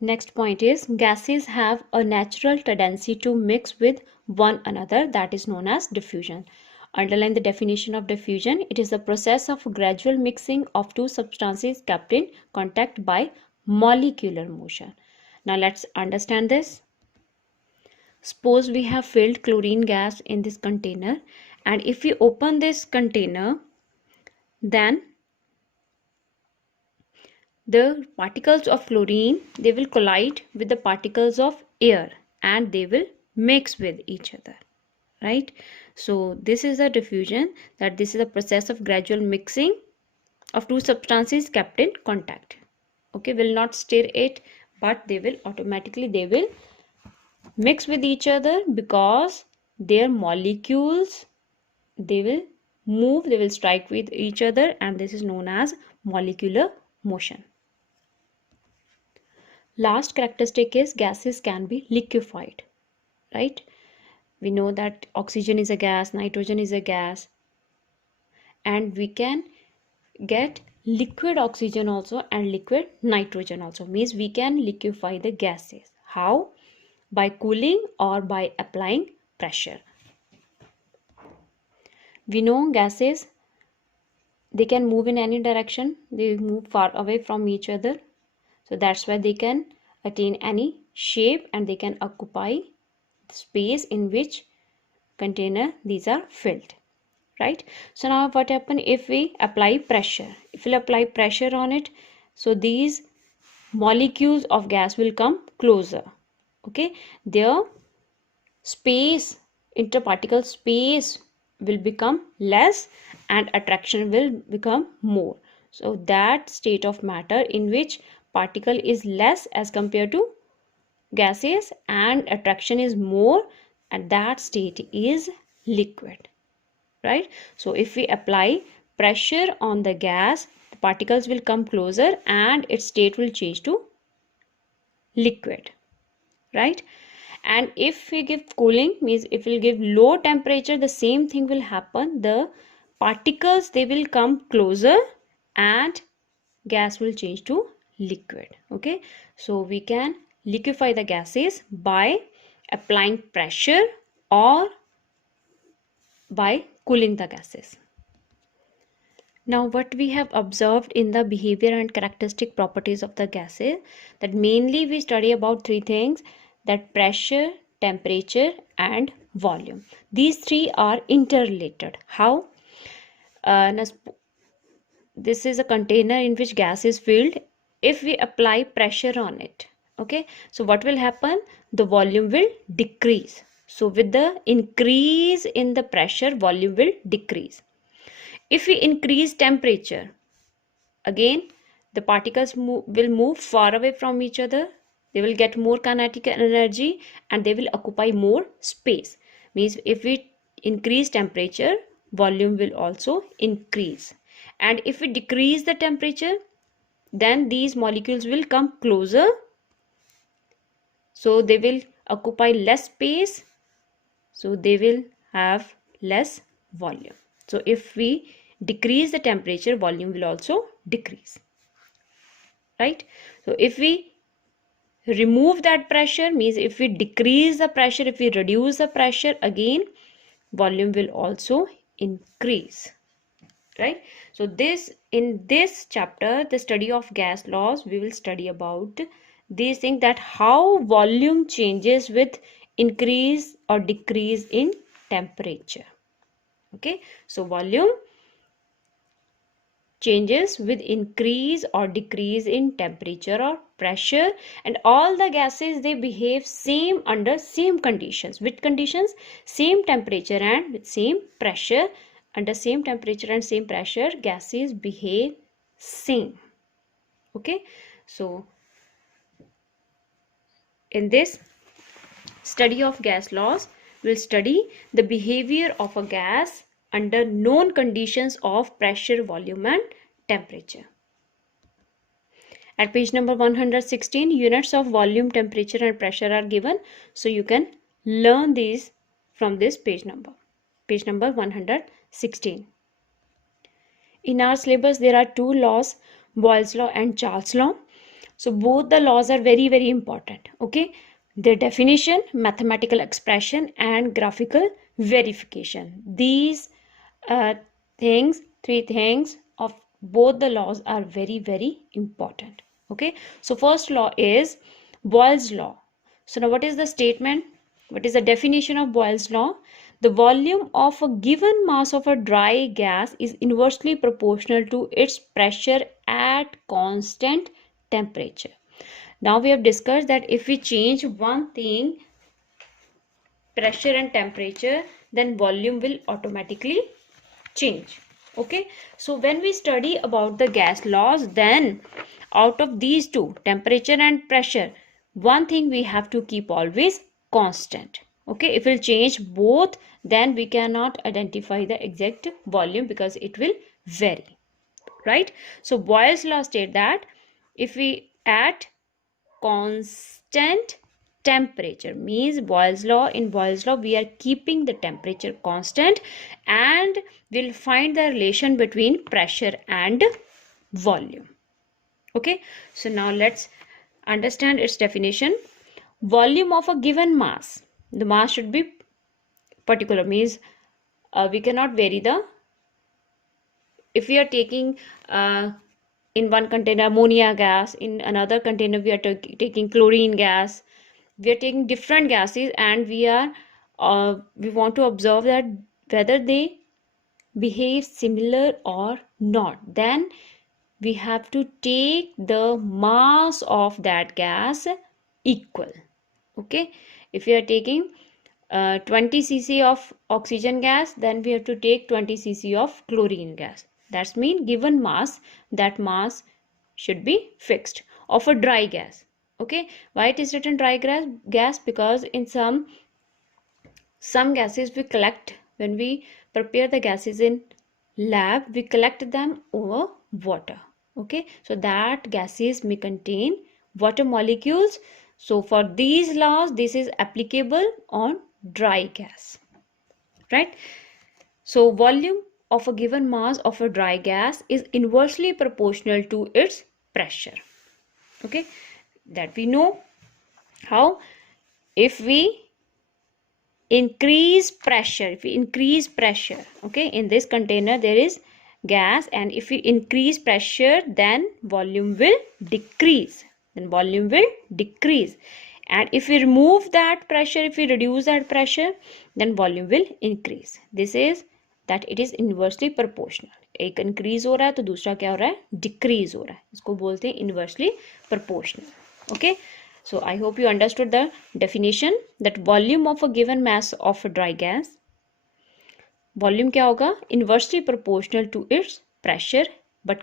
Next point is gases have a natural tendency to mix with one another, that is known as diffusion. Underline the definition of diffusion. It is the process of gradual mixing of two substances kept in contact by molecular motion. Now let's understand this. Suppose we have filled chlorine gas in this container, and if we open this container, then the particles of chlorine, they will collide with the particles of air and they will mix with each other, right? So this is a diffusion, that this is a process of gradual mixing of two substances kept in contact. Okay, will not stir it, but they will mix with each other because their molecules, they will move, they will strike with each other, and this is known as molecular motion. Last characteristic is gases can be liquefied, right? We know that oxygen is a gas, nitrogen is a gas, and we can get liquid oxygen also and liquid nitrogen also. Means we can liquefy the gases. How? By cooling or by applying pressure. We know gases, they can move in any direction, they move far away from each other, so that's why they can attain any shape and they can occupy space in which container these are filled, right? So now what happen if we apply pressure? If we apply pressure on it, so these molecules of gas will come closer. Okay, their space, interparticle space will become less and attraction will become more. So that state of matter in which particle is less as compared to gases and attraction is more, and that state is liquid, right? So if we apply pressure on the gas, the particles will come closer and its state will change to liquid, right? And if we give cooling, means if we give low temperature, the same thing will happen. The particles, they will come closer and gas will change to liquid. Okay, so we can liquefy the gases by applying pressure or by cooling the gases. Now what we have observed in the behavior and characteristic properties of the gases, that mainly we study about three things, that pressure, temperature and volume. These three are interrelated. How? This is a container in which gas is filled. If we apply pressure on it, okay, so what will happen? The volume will decrease. So with the increase in the pressure, volume will decrease. If we increase temperature, again the particles will move far away from each other, they will get more kinetic energy and they will occupy more space. Means if we increase temperature, volume will also increase, and if we decrease the temperature, then these molecules will come closer, so they will occupy less space, so they will have less volume. So if we decrease the temperature, volume will also decrease, right? So if we remove that pressure, means if we decrease the pressure, if we reduce the pressure, again volume will also increase, right? So this, in this chapter, the study of gas laws, we will study about these things, that how volume changes with increase or decrease in temperature. Okay, so volume changes with increase or decrease in temperature or pressure, and all the gases, they behave same under same conditions. With conditions? Same temperature and with same pressure. Under same temperature and same pressure, gases behave same. Okay, so in this study of gas laws, we'll study the behavior of a gas under known conditions of pressure, volume and temperature. At page number 116, units of volume, temperature and pressure are given, so you can learn these from this page number 116. In our syllabus there are two laws, Boyle's law and Charles law. So both the laws are very, very important. Okay, their definition, mathematical expression, and graphical verification. These things, three things of both the laws are very, very important. Okay, so first law is Boyle's law. So now what is the statement? What is the definition of Boyle's law? The volume of a given mass of a dry gas is inversely proportional to its pressure at constant temperature. Now we have discussed that if we change one thing, pressure and temperature, then volume will automatically change. Okay, so when we study about the gas laws, then out of these two, temperature and pressure, one thing we have to keep always constant. Okay, if we'll change both, then we cannot identify the exact volume because it will vary, right? So Boyle's law state that if we at constant temperature, means Boyle's law, in Boyle's law we are keeping the temperature constant, and we'll find the relation between pressure and volume. Okay, so now let's understand its definition. Volume of a given mass, the mass should be particular, means we cannot vary the, if we are taking in one container ammonia gas, in another container we are taking chlorine gas, we are taking different gases, and we want to observe that whether they behave similar or not, then we have to take the mass of that gas equal. Okay, if we are taking 20 cc of oxygen gas, then we have to take 20 cc of chlorine gas. That's mean given mass, that mass should be fixed of a dry gas. Okay, why it is written dry gas? Because in some gases we collect, when we prepare the gases in lab, we collect them over water. Okay, so that gases may contain water molecules. So for these laws, this is applicable on dry gas, right? So volume of a given mass of a dry gas is inversely proportional to its pressure. Okay, that we know. How? If we increase pressure, okay, in this container there is gas, and if we increase pressure, then volume will decrease, and if we remove that pressure, if we reduce that pressure, then volume will increase. This is that it is inversely proportional. एक increase हो रहा है तो दूसरा क्या हो रहा है, decrease हो रहा है, इसको बोलते हैं inversely proportional. Okay, so I hope you understood the definition, that volume of a given mass of a dry gas, volume क्या होगा, inversely proportional to its pressure, but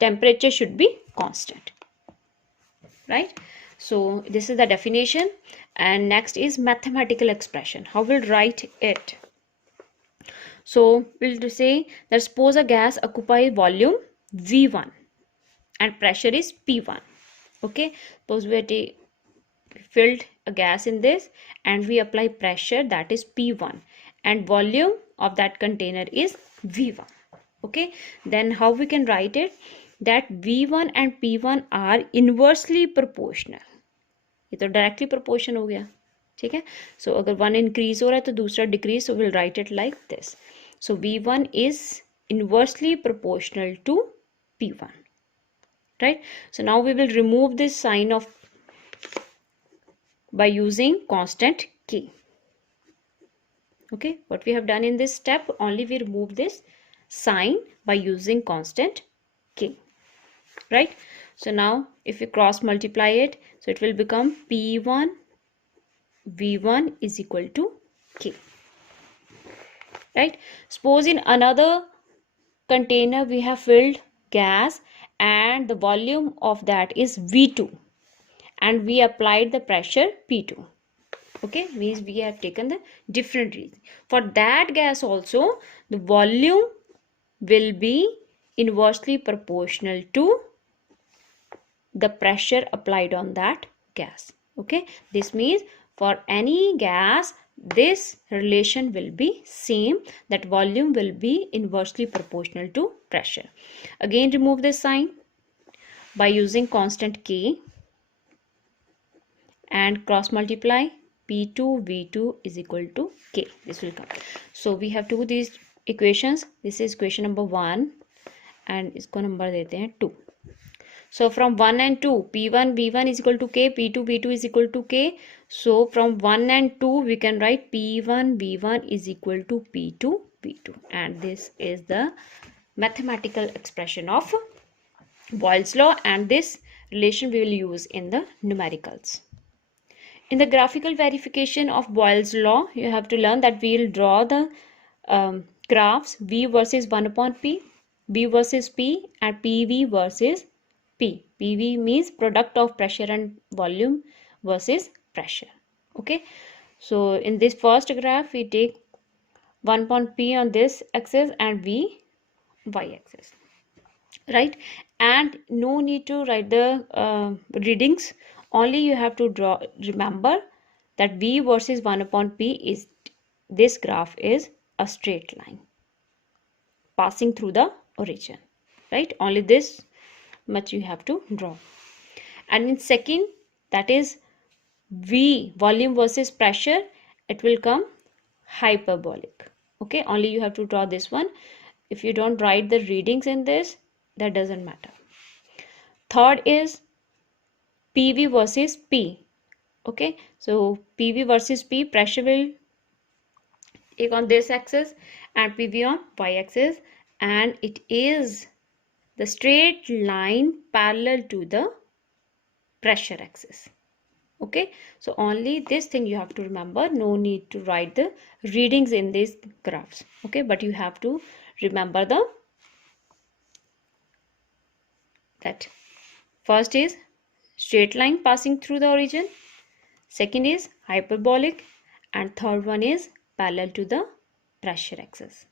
temperature should be constant, right? So this is the definition, and next is mathematical expression. How we'll write it? So we'll say that suppose a gas occupy volume V1 and pressure is P1. Okay, suppose we are filled a gas in this and we apply pressure, that is P1, and volume of that container is V1. Okay, then how we can write it? That V1 and P1 are inversely proportional. ये तो directly proportion हो गया, ठीक है. सो अगर one increase हो रहा है तो दूसरा decrease, so will write it like this. So V1 is inversely proportional to P1, right? So now we will remove this sign of by using constant K. Okay, what we have done in this step, only we remove this sign by using constant K, right? So now if we cross multiply it, so it will become P1 V1 is equal to K, right? Suppose in another container we have filled gas and the volume of that is V2 and we applied the pressure P2. Okay, means we have taken the different reason. For that gas also, the volume will be inversely proportional to the pressure applied on that gas. Okay, this means for any gas, this relation will be same, that volume will be inversely proportional to pressure. Again remove this sign. by using constant K and cross multiply P2 V2 is equal to K. This will come. So we have two these equations. This is equation number 1 and इसको number देते हैं 2. So from 1 and 2, P1 V1 is equal to K, P2 V2 is equal to K. So from 1 and 2 we can write P1 V1 is equal to P2 V2, and this is the mathematical expression of Boyle's law, and this relation we will use in the numericals. In the graphical verification of Boyle's law, you have to learn that we will draw the graphs V versus 1 upon P, V versus P, and PV versus P. PV means product of pressure and volume versus pressure. Okay. So in this first graph, we take 1 upon P on this axis and V y axis. Right. And no need to write the readings. Only you have to remember that V versus 1 upon P is, this graph is a straight line passing through the origin. Right. Only this much you have to draw. And in second, that is V, volume versus pressure, it will come hyperbolic. Okay, only you have to draw this one. If you don't write the readings in this, that doesn't matter. Third is PV versus P. Okay, so PV versus P, pressure will take on this axis and PV on y axis, and it is the straight line parallel to the pressure axis. Okay, so only this thing you have to remember. No need to write the readings in these graphs. Okay, but you have to remember that first is straight line passing through the origin, second is hyperbolic, and third one is parallel to the pressure axis.